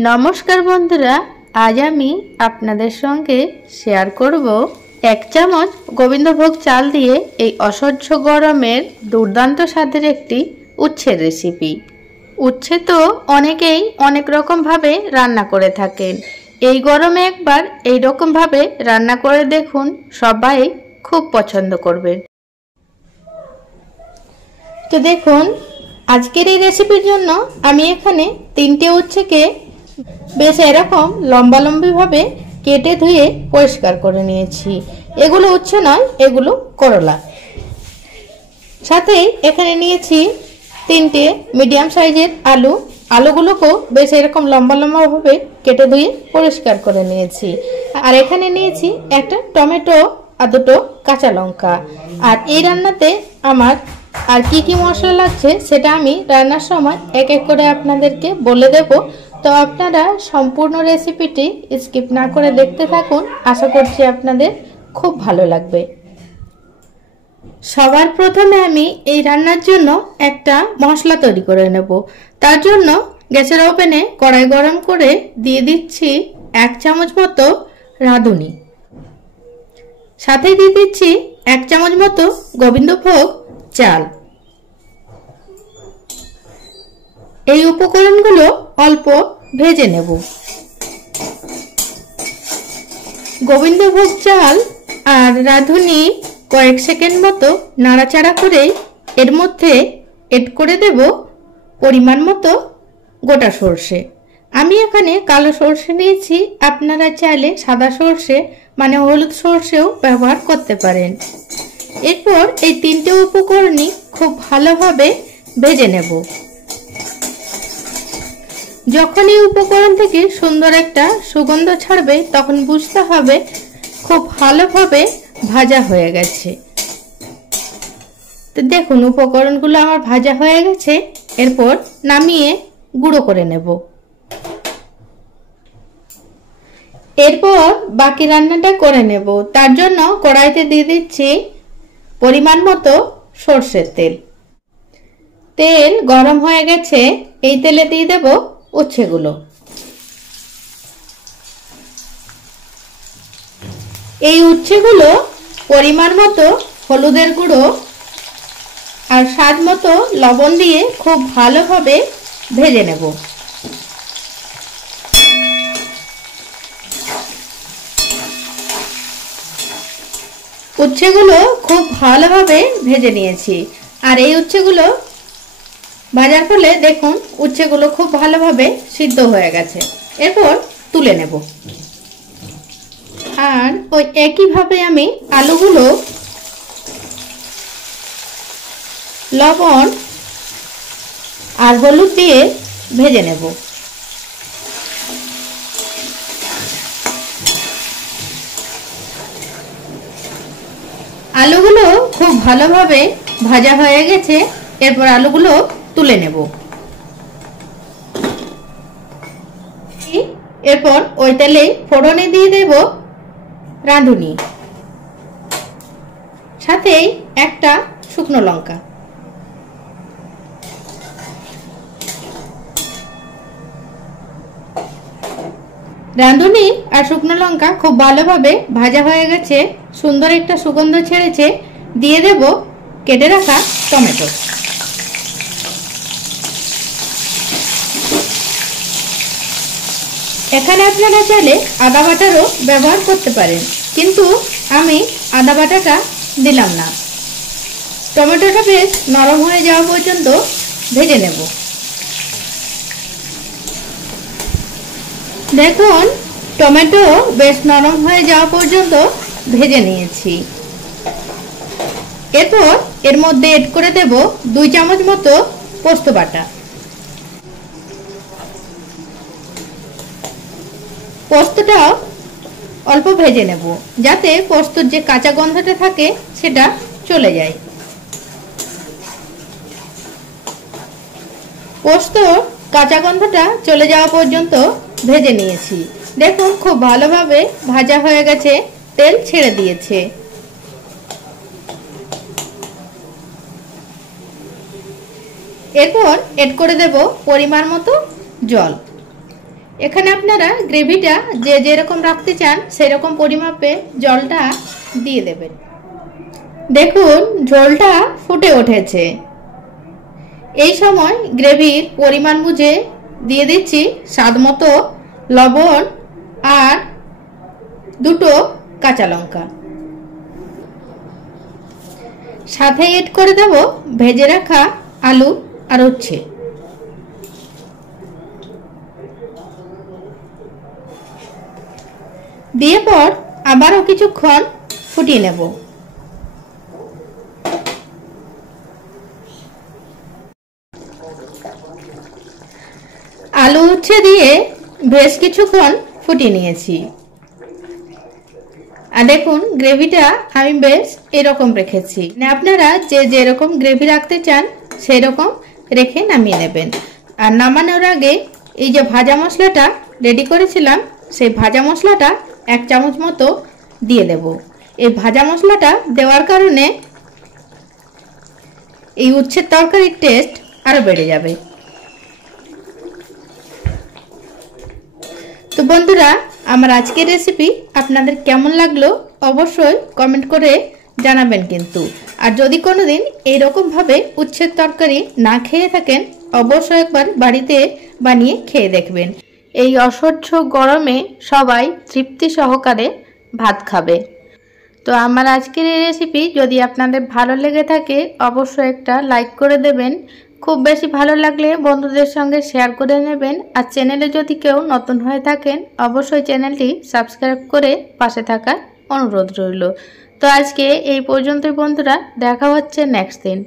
नमस्कार बंधुरा आज आमी आपनादेर संगे शेयर करब एक चामच गोविंदभोग चाल दिए এই असह्य गरमेर दुर्दान्त स्वादेर एकटी उच्छेर रेसिपि। उচ্ছে तो अनेकेई अनेक रकम भावे रान्ना करे थाकेन। এই गरमे एकबार এই रकम भावे रान्ना करे देखुन, सबाई खूब पछंद करबेन। तो देखुन आजकेर এই रेसिपिर जन्य आमी एखाने 3টে উচ্ছেকে বেশ এরকম লম্বা লম্বি ভাবে কেটে ধুয়ে পরিষ্কার করে নিয়েছি। এগুলো উচ্ছে নয়, এগুলো করলা। সাথে এখানে নিয়েছি 3টে মিডিয়াম সাইজের আলু। আলুগুলোকেও বেশ এরকম লম্বা লম্বা ভাবে কেটে ধুয়ে পরিষ্কার করে নিয়েছি। আর এখানে নিয়েছি একটা টমেটো আর দুটো কাঁচা লঙ্কা। আর এই রান্নাতে আমার আর কি মশলা লাগছে সেটা আমি রান্নার সময় এক এক করে আপনাদেরকে বলে দেব। तो आपनारा सम्पूर्ण रेसिपिटी स्किप ना करे देखते थाकुन, आशा करछि आपनादेर खूब भालो लागबे। सबार प्रथमे आमी एई रान्नार जोन्नो एकटा मशला तैरी करे नेब। तार जोन्नो ग्यासेर ओभेने कड़ाई गरम करे दिये दिচ্ছি 1 চামচ मतो राঁধুনি, साथे दिये दिচ্ছি 1 চামচ मतो गोविंदभोग चाल। এই উপকরণগুলো অল্প ভেজে নেব। গোবিন্দভোগ চাল আর রাঁধুনি কয়েক সেকেন্ড মতো নাড়াচাড়া করে এর মধ্যে এড করে দেব পরিমাণ মতো গোটা সরষে। আমি এখানে কালো সরষে নিয়েছি, আপনারা চাইলে সাদা সরষে মানে হলুদ সরষেও ব্যবহার করতে পারেন। এরপর এই 3টে উপকরণই খুব ভালোভাবে ভেজে নেব। যখন এই উপকরণ থেকে সুন্দর একটা সুগন্ধ ছাড়বে তখন বুঝতে হবে খুব ভালোভাবে ভাজা হয়ে গেছে। তো দেখুন উপকরণগুলো আমার ভাজা হয়ে গেছে। এরপর নামিয়ে গুঁড়ো করে নেব। এরপর বাকি রান্নাটা করে নেব। তার জন্য কড়াইতে দিয়ে দিচ্ছি পরিমাণ মতো সরষের তেল। তেল গরম হয়ে গেছে, এই তেলে দিয়ে দেব উচ্ছেগুলো। এই উচ্ছেগুলো পরিমাণ মতো হলুদের গুঁড়ো আর স্বাদ মতো লবণ দিয়ে খুব ভালোভাবে ভেজে নেব। উচ্ছেগুলো খুব ভালোভাবে ভেজে নিয়েছি। আর এই উচ্ছেগুলো ভাজার ফলে দেখুন উচ্ছেগুলো খুব ভালোভাবে সিদ্ধ হয়ে গেছে। এরপর তুলে নেব। আর ওই একইভাবে আমি আলুগুলো লবণ আর হলুদ দিয়ে ভেজে নেব। আলুগুলো খুব ভালোভাবে ভাজা হয়ে গেছে। এরপর আলুগুলো তুলে নেব। এরপর ওই তেলে ফোড়নে দিয়ে দেব রাঁধুনি, সাথে একটা শুকনো লঙ্কা। রাঁধুনি আর শুকনো লঙ্কা খুব ভালোভাবে ভাজা হয়ে গেছে, সুন্দর একটা সুগন্ধ ছেড়েছে। দিয়ে দেব কেটে রাখা টমেটো। এখানে আপনারা চাইলে আদা বাটারও ব্যবহার করতে পারেন, কিন্তু আমি আদা বাটাটা দিলাম না। টমেটোটা বেশ নরম হয়ে যাওয়া পর্যন্ত ভেজে নেব। দেখুন টমেটো বেশ নরম হয়ে যাওয়া পর্যন্ত ভেজে নিয়েছি। এরপর এর মধ্যে এড করে দেব 2 চামচ মতো পোস্ত বাটা। পোস্তটা অল্প ভেজে নেব যাতে পোস্তর যে কাঁচা গন্ধটা থাকে সেটা চলে যায়। পোস্ত কাঁচা গন্ধটা চলে যাওয়া পর্যন্ত ভেজে নিয়েছি। দেখুন খুব ভালোভাবে ভাজা হয়ে গেছে, তেল ছেড়ে দিয়েছে। এরপর এড করে দেব পরিমাণ মতো জল। এখানে আপনারা গ্রেভিটা যে যেরকম রাখতে চান সেরকম পরিমাপে জলটা দিয়ে দেবেন। দেখুন ঝোলটা ফুটে উঠেছে। এই সময় গ্রেভির পরিমাণ বুঝে দিয়ে দিচ্ছি স্বাদ মতো লবণ আর 2টো কাঁচা লঙ্কা। সাথে এড করে দেব ভেজে রাখা আলু আর উচ্ছে। দিয়ে পর আবারও কিছুক্ষণ ফুটিয়ে নেব। আলু উচ্ছে দিয়ে বেশ কিছুক্ষণ ফুটিয়ে নিয়েছি। আর দেখুন গ্রেভিটা আমি বেশ এরকম রেখেছি। আপনারা যে যেরকম গ্রেভি রাখতে চান সেই রকম রেখে নামিয়ে নেবেন। আর নামানোর আগে এই যে ভাজা মশলাটা রেডি করেছিলাম সেই ভাজা মশলাটা 1 চামচ মতো দিয়ে দেব। এই ভাজা মশলাটা দেওয়ার কারণে এই উচ্ছের তরকারির টেস্ট আরো বেড়ে যাবে। তো বন্ধুরা, আমার আজকের রেসিপি আপনাদের কেমন লাগলো অবশ্যই কমেন্ট করে জানাবেন কিন্তু। আর যদি কোনোদিন এইরকম ভাবে উচ্ছের তরকারি না খেয়ে থাকেন অবশ্যই একবার বাড়িতে বানিয়ে খেয়ে দেখবেন। এই অসহ্য গরমে সবাই তৃপ্তি সহকারে ভাত খাবে। তো আমার আজকের এই রেসিপি যদি আপনাদের ভালো লেগে থাকে অবশ্যই একটা লাইক করে দেবেন। খুব বেশি ভালো লাগলে বন্ধুদের সঙ্গে শেয়ার করে নেবেন। আর চ্যানেলে যদি কেউ নতুন হয়ে থাকেন অবশ্যই চ্যানেলটি সাবস্ক্রাইব করে পাশে থাকার অনুরোধ রইল। তো আজকে এই পর্যন্তই বন্ধুরা, দেখা হচ্ছে নেক্সট দিন।